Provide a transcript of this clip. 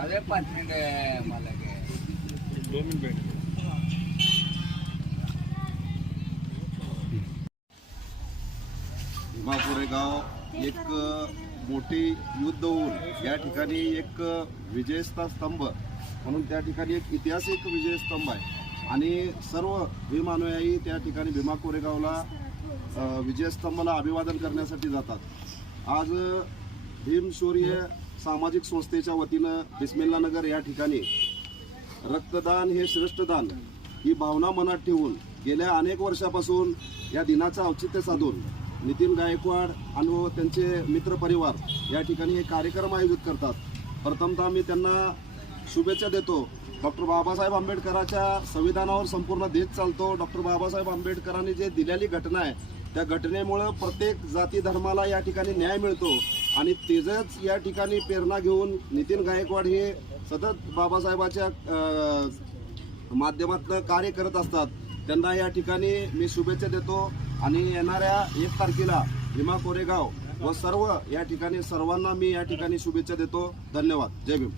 అదే పది మినిట్ మళ్ళీ भीमापुरे गाव एक मोठे युद्ध होऊन या ठिकाणी एक विजयस्था स्तंभ म्हणून त्या ठिकाणी एक ऐतिहासिक विजयस्तंभ आहे. आणि सर्व भीमानुयायी त्या ठिकाणी भीमा कोरेगावला विजयस्तंभाला अभिवादन करण्यासाठी जातात. आज भीमशौर्य सामाजिक संस्थेच्या वतीनं बिस्मिल्ला नगर या ठिकाणी रक्तदान हे श्रेष्ठ दान ही भावना मनात ठेवून गेल्या अनेक वर्षापासून या दिनाचं औचित्य साधून नितीन गायकवाड आणि व त्यांचे मित्रपरिवार या ठिकाणी हे कार्यक्रम आयोजित करतात. प्रथमतः मी त्यांना शुभेच्छा देतो. डॉक्टर बाबासाहेब आंबेडकरांच्या संविधानावर संपूर्ण देश चालतो. डॉक्टर बाबासाहेब आंबेडकरांनी जे दिलेली घटना आहे त्या घटनेमुळं प्रत्येक जाती धर्माला या ठिकाणी न्याय मिळतो. आणि तेजच या ठिकाणी प्रेरणा घेऊन नितीन गायकवाड हे सतत बाबासाहेबाच्या माध्यमातलं कार्य करत असतात. त्यांना या ठिकाणी मी शुभेच्छा देतो आणि येणाऱ्या एक तारखेला भीमा कोरेगाव व सर्व या ठिकाणी सर्वांना मी या ठिकाणी शुभेच्छा देतो. धन्यवाद. जय भीम.